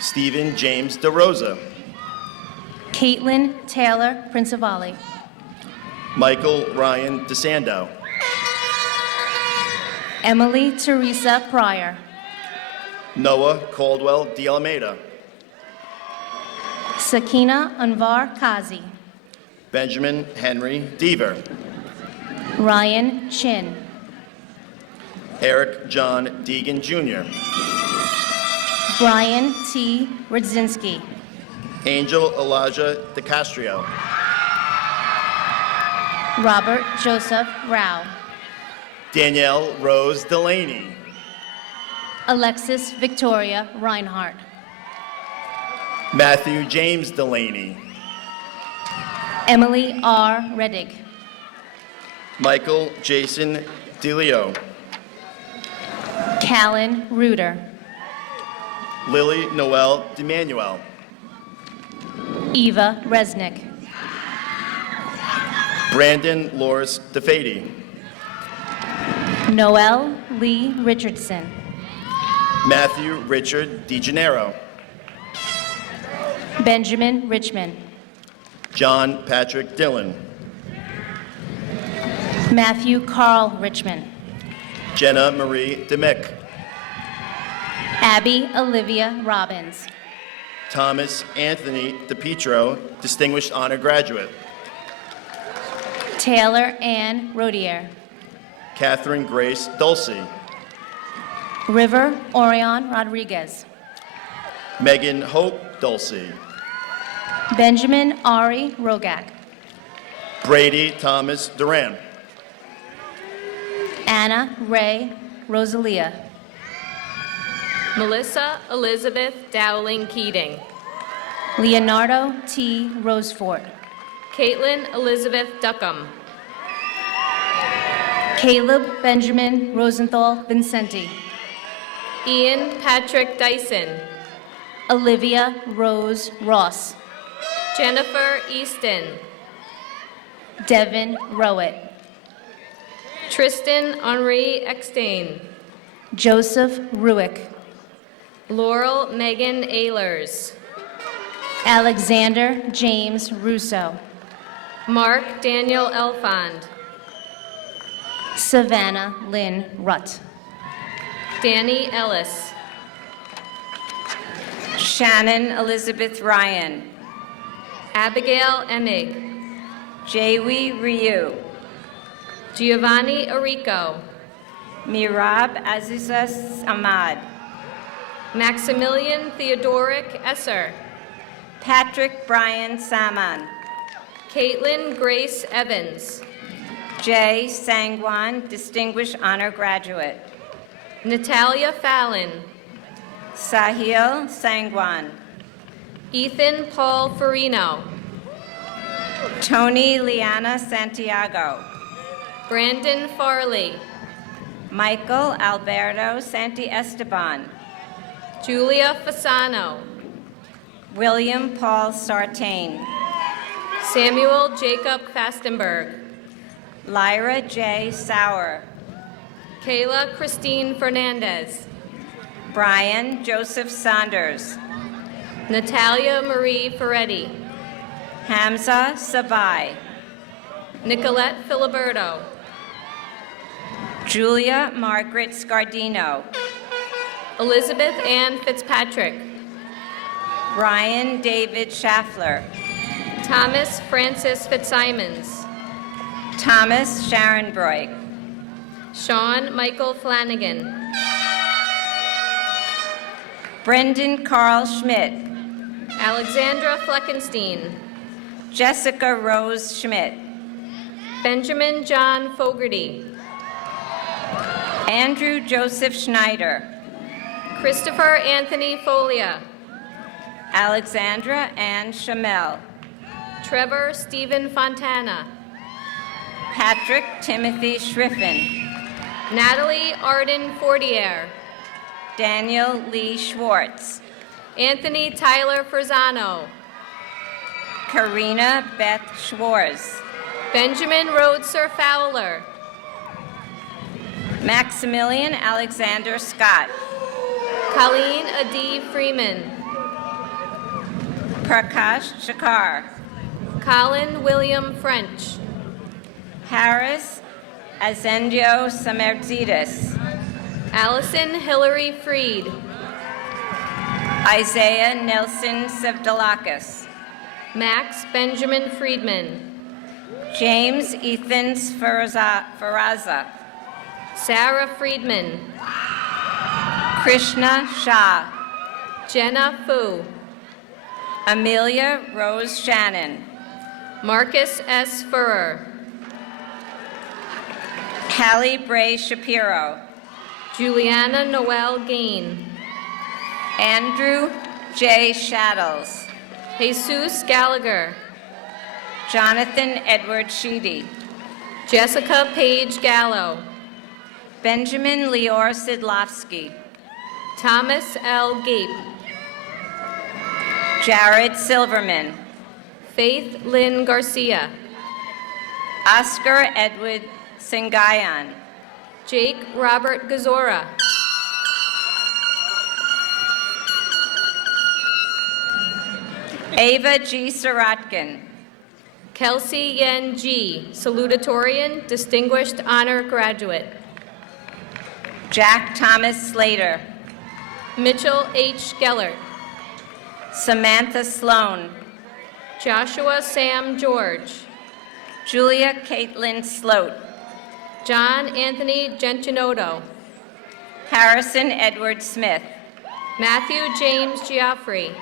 Stephen James DeRosa. Caitlin Taylor Principali. Michael Ryan DeSando. Emily Teresa Pryor. Noah Caldwell De Almeida. Sakina Anvar Kazi. Benjamin Henry Deaver. Ryan Chin. Eric John Deegan Jr. Brian T. Rudzinski. Angel Elijah DeCastrio. Robert Joseph Rao. Danielle Rose Delaney. Alexis Victoria Reinhardt. Matthew James Delaney. Emily R. Reddick. Michael Jason DeLeo. Callan Reuter. Lily Noel DeManuel. Eva Resnick. Brandon Loris DeFady. Noel Lee Richardson. Matthew Richard DeGennaro. Benjamin Richmond. John Patrick Dillon. Matthew Carl Richmond. Jenna Marie DeMick. Abby Olivia Robbins. Thomas Anthony DePietro, Distinguished Honor Graduate. Taylor Ann Rodier. Catherine Grace Dulce. River Orion Rodriguez. Megan Hope Dulce. Benjamin Ari Rogak. Brady Thomas Duran. Anna Ray Rosalia. Melissa Elizabeth Dowling Keating. Leonardo T. Rosefort. Caitlin Elizabeth Duckham. Caleb Benjamin Rosenthal Vincenti. Ian Patrick Dyson. Olivia Rose Ross. Jennifer Easton. Devin Rowett. Tristan Henri Eckstein. Joseph Ruick. Laurel Megan Ehlers. Alexander James Russo. Mark Daniel Elfond. Savannah Lynn Rutt. Danny Ellis. Shannon Elizabeth Ryan. Abigail Emig. Jawi Ryu. Giovanni Arico. Mirab Azizas Ahmad. Maximilian Theodoric Esser. Patrick Brian Saman. Caitlin Grace Evans. Jay Sangwan, Distinguished Honor Graduate. Natalia Fallon. Sahil Sangwan. Ethan Paul Farino. Tony Liana Santiago. Brandon Farley. Michael Alberto Santi Esteban. Julia Fasano. William Paul Sartain. Samuel Jacob Fastenberg. Lyra J. Sauer. Kayla Christine Fernandez. Brian Joseph Saunders. Natalia Marie Ferretti. Hamza Sabai. Nicolette Filiberto. Julia Margaret Scardino. Elizabeth Ann Fitzpatrick. Brian David Schaffler. Thomas Francis Fitzsimons. Thomas Sharon Broik. Sean Michael Flanagan. Brendan Carl Schmidt, Alexandra Fleckenstein, Jessica Rose Schmidt, Benjamin John Fogarty, Andrew Joseph Schneider, Christopher Anthony Folia, Alexandra Ann Chamel, Trevor Stephen Fontana, Patrick Timothy Schriffen, Natalie Arden Fortier, Daniel Lee Schwartz, Anthony Tyler Ferzano, Karina Beth Schwartz, Benjamin Rhodeser Fowler, Maximilian Alexander Scott, Colleen Adi Freeman, Prakash Shakar, Colin William French, Harris Azendio Samertzidis, Allison Hillary Freed, Isaiah Nelson Sevdalakis, Max Benjamin Friedman, James Ethan Faraza, Sarah Friedman, Krishna Shah, Jenna Fu, Amelia Rose Shannon, Marcus S. Furrer, Hallie Bray Shapiro, Juliana Noel Gain, Andrew J. Shaddles, Jesus Gallagher, Jonathan Edward Sheedy, Jessica Page Gallo, Benjamin Leor Sidlowski, Thomas L. Gape, Jared Silverman, Faith Lynn Garcia, Oscar Edward Singayan, Jake Robert Gazora, Ava G. Sorotkin, Kelsey Yen G., Salutatorian, Distinguished Honor Graduate, Jack Thomas Slater, Mitchell H. Gellert, Samantha Sloan, Joshua Sam George, Julia Caitlin Sloat, John Anthony Gentianoto, Harrison Edward Smith, Matthew James Giaffrey,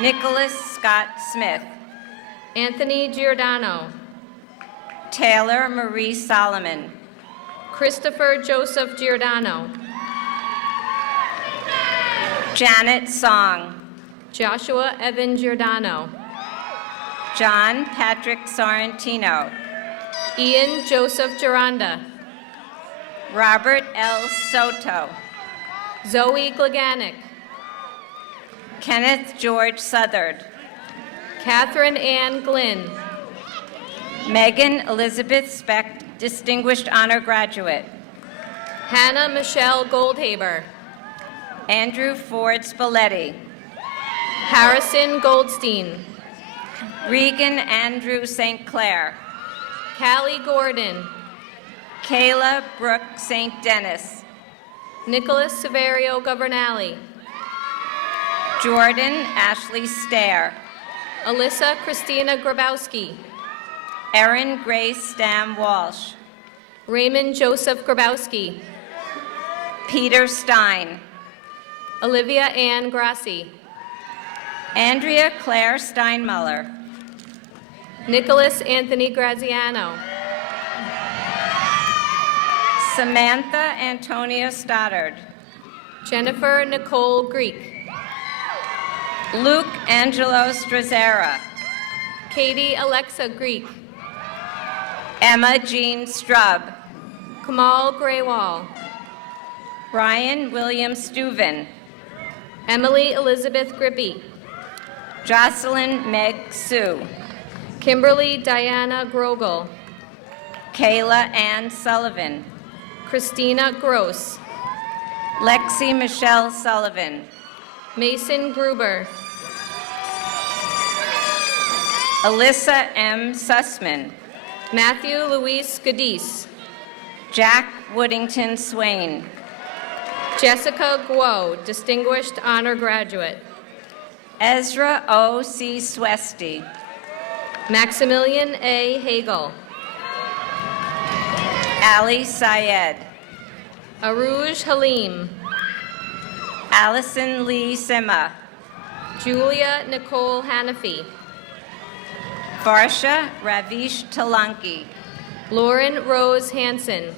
Nicholas Scott Smith, Anthony Giordano, Taylor Marie Solomon, Christopher Joseph Giordano, Janet Song, Joshua Evan Giordano, John Patrick Sorrentino, Ian Joseph Geranda, Robert L. Soto, Zoe Glaganic, Kenneth George Southard, Catherine Ann Glynn, Megan Elizabeth Speck, Distinguished Honor Graduate, Hannah Michelle Goldhaber, Andrew Ford Spalletti, Harrison Goldstein, Regan Andrew St. Clair, Callie Gordon, Kayla Brooke St. Dennis, Nicholas Severio Governale, Jordan Ashley Stair, Alyssa Christina Grabowski, Erin Grace Stam Walsh, Raymond Joseph Grabowski, Peter Stein, Olivia Ann Grassi, Andrea Claire Steinmuller, Nicholas Anthony Graziano, Samantha Antonia Stoddard, Jennifer Nicole Greek, Luke Angelo Strazera, Katie Alexa Greek, Emma Jean Strub, Kamal Graywall, Brian William Steuven, Emily Elizabeth Grippy, Jocelyn Meg Sue, Kimberly Diana Grogel, Kayla Ann Sullivan, Christina Gross, Lexi Michelle Sullivan, Mason Gruber, Alyssa M. Sussman, Matthew Luis Cadiz, Jack Woodington Swain, Jessica Guo, Distinguished Honor Graduate, Ezra O. C. Swesty, Maximilian A. Hagel, Ali Syed, Aruj Halim, Allison Lee Sima, Julia Nicole Hanafi. Varsha Ravish Talanki, Lauren Rose Hansen.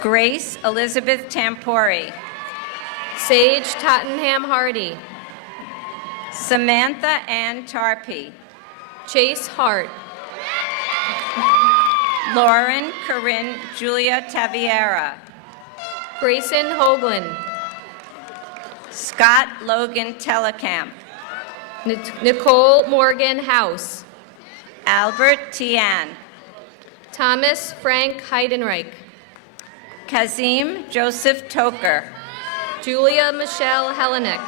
Grace Elizabeth Tampori, Sage Tottenham Hardy. Samantha Ann Tarpey, Chase Hart. Lauren Corinne Julia Taviera, Grayson Hoagland. Scott Logan Telekamp, Nicole Morgan House. Albert Tian, Thomas Frank Heidenreich. Kazim Joseph Toker, Julia Michelle Helenek.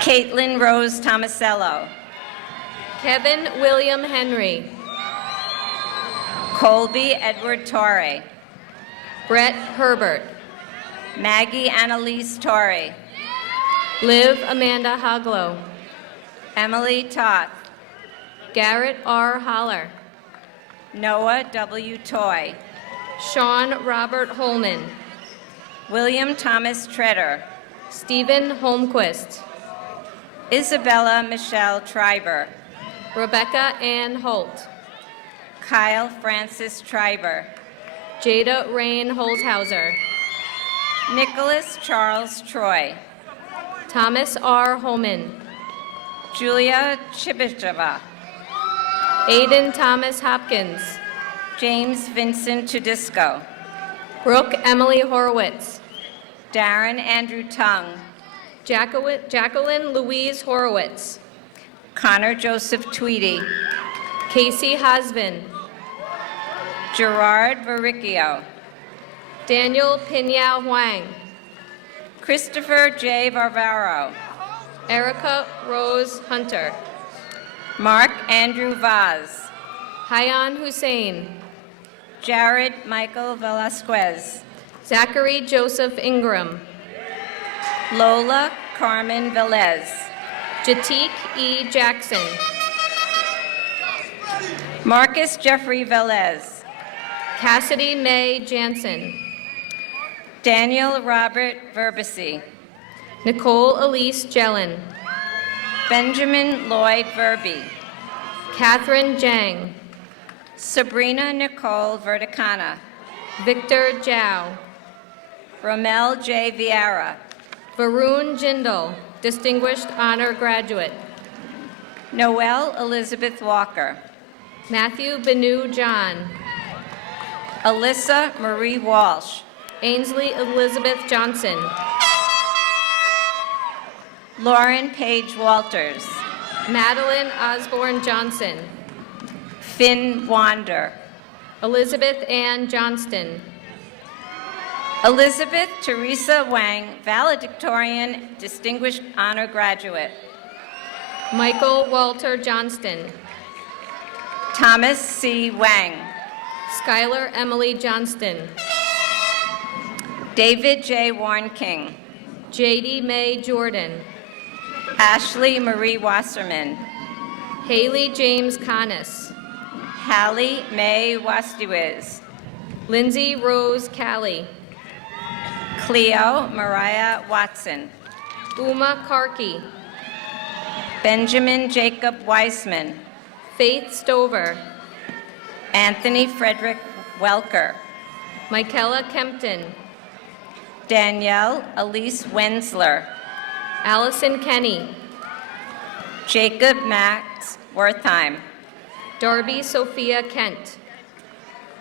Caitlin Rose Tomasello, Kevin William Henry. Colby Edward Torre, Brett Herbert. Maggie Annalise Torre, Liv Amanda Haglow. Emily Toth, Garrett R. Holler. Noah W. Toy, Sean Robert Holman. William Thomas Treader, Stephen Holmquist. Isabella Michelle Triber, Rebecca Ann Holt. Kyle Francis Triber, Jada Rain Holzhauser. Nicholas Charles Troy, Thomas R. Holman. Julia Chibicheva, Aiden Thomas Hopkins. James Vincent Tudisco, Brooke Emily Horowitz. Darren Andrew Tung, Jacqueline Louise Horowitz. Connor Joseph Tweedy, Casey Hosbin. Gerard Varicchio, Daniel Pinyao Huang. Christopher J. Varvaro, Erica Rose Hunter. Mark Andrew Vaz, Hayan Hussein. Jared Michael Velasquez, Zachary Joseph Ingram. Lola Carmen Velez, Jatik E. Jackson. Marcus Jeffrey Velez, Cassidy May Jansen. Daniel Robert Verbisi, Nicole Elise Jellin. Benjamin Lloyd Verby, Catherine Jang. Sabrina Nicole Verticana, Victor Zhao. Romel J. Vieira, Varun Jindal, Distinguished Honor Graduate. Noelle Elizabeth Walker, Matthew Benu John. Alyssa Marie Walsh, Ainsley Elizabeth Johnson. Lauren Page Walters, Madeline Osborne Johnson. Finn Wander, Elizabeth Ann Johnston. Elizabeth Teresa Wang, Valedictorian, Distinguished Honor Graduate, Michael Walter Johnston. Thomas C. Wang, Skylar Emily Johnston. David J. Warren King, JD May Jordan. Ashley Marie Wasserman, Haley James Canis. Hallie Mae Wastiwiz, Lindsay Rose Callie. Cleo Mariah Watson, Uma Karki. Benjamin Jacob Weissman, Faith Stover. Anthony Frederick Welker, Michaela Kempton. Danielle Elise Wensler, Allison Kenny. Jacob Max Wertheim, Darby Sophia Kent.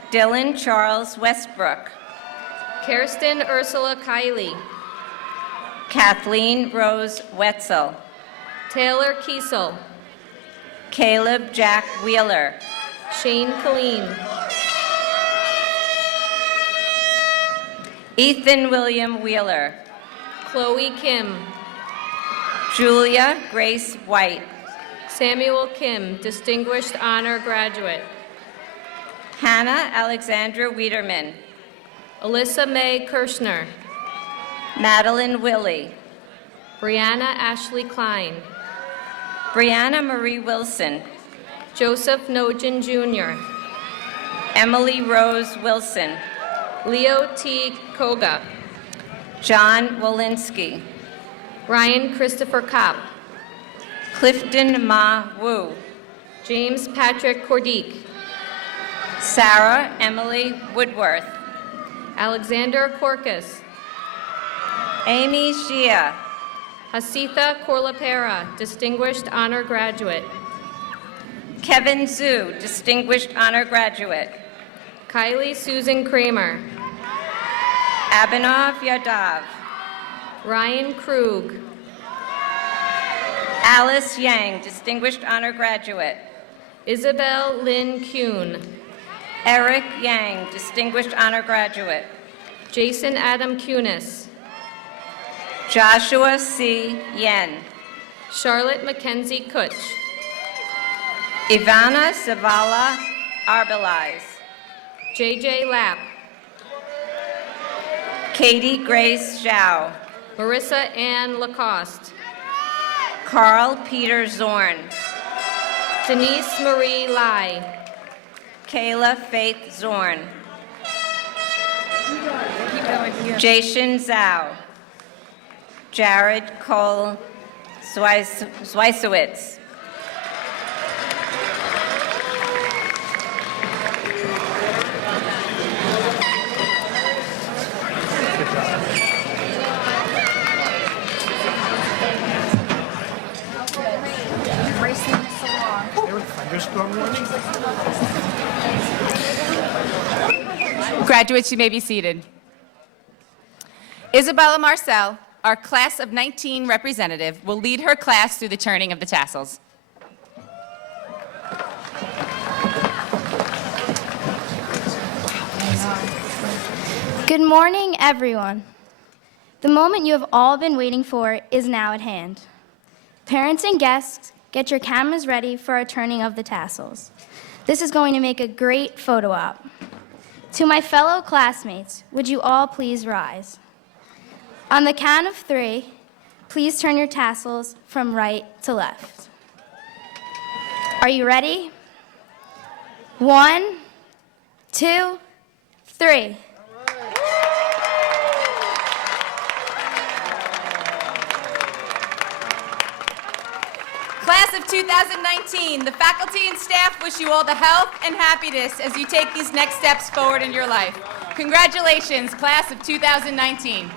Dylan Charles Westbrook, Kirsten Ursula Kiley. Kathleen Rose Wetzel, Taylor Kiesel. Caleb Jack Wheeler, Shane Killeen. Ethan William Wheeler, Chloe Kim. Julia Grace White, Samuel Kim, Distinguished Honor Graduate. Hannah Alexandra Wiederman, Alyssa Mae Kirschner. Madeline Willie, Brianna Ashley Klein. Brianna Marie Wilson, Joseph Nogin Jr. Emily Rose Wilson, Leo T. Koga. John Walensky. Ryan Christopher Kopp. Clifton Ma Wu. James Patrick Cordique. Sarah Emily Woodworth. Alexander Corcus. Amy Shia. Hasitha Corlapera, Distinguished Honor Graduate. Kevin Zhu, Distinguished Honor Graduate. Kylie Susan Kramer. Abhinav Yadav. Ryan Krug. Alice Yang, Distinguished Honor Graduate. Isabel Lynn Kuhn. Eric Yang, Distinguished Honor Graduate. Jason Adam Kunis. Joshua C. Yen. Charlotte Mackenzie Kutch. Ivana Savala Arbelize. JJ Lapp. Katie Grace Zhao. Marissa Ann Lacoste. Carl Peter Zorn. Denise Marie Lai. Kayla Faith Zorn. Jason Zhao. Jared Cole Zwisowitz. Graduates, you may be seated. Isabella Marcel, our class of 19 representative, will lead her class through the turning of the tassels. Good morning, everyone. The moment you have all been waiting for is now at hand. Parents and guests, get your cameras ready for our turning of the tassels. This is going to make a great photo op. To my fellow classmates, would you all please rise? On the count of 3, please turn your tassels from right to left. Are you ready? 1, 2, 3. Class of 2019, the faculty and staff wish you all the health and happiness as you take these next steps forward in your life. Congratulations, class of 2019.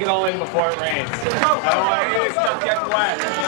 take it all in before it rains. I don't want any of this stuff getting wet.